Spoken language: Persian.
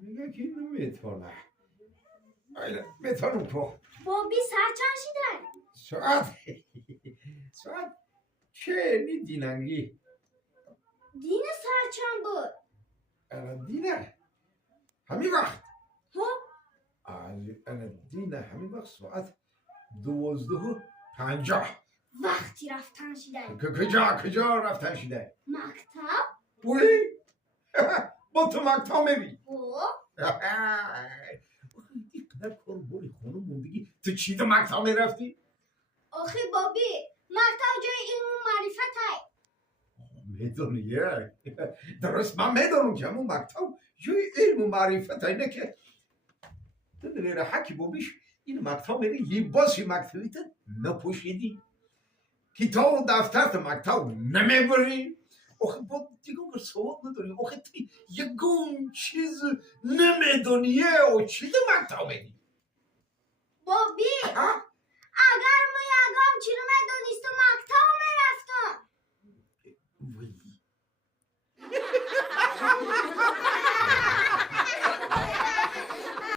میگه که اینو میتونه ایلا میتونم تو بابی ساعت چند شده؟ ساعت چه دیننگی دین ساعت چند بود؟ دینه همین وقت ها؟ دینه همین وقت ساعت 12:50 وقتی رفتن شده کجا رفتن شده؟ مکتب؟ بوی با تو مکتب میبین دیقدر کار بوری خانم موندگی تو چی تو مکتب میرفتی؟ آخه بابی مکتب جای علم و معرفت های میدونی درست من میدونم که همون مکتب جای علم و معرفت های نه که تدری حکی بابیش این مکتب میری لباسی مکتبی تو نپوشیدی کتاب و دفتر تو مکتب نمیبری آخه با دیگه سواد نداری آخه تو یکون چیز نمیدونیه و چی تو مکتب میری بابی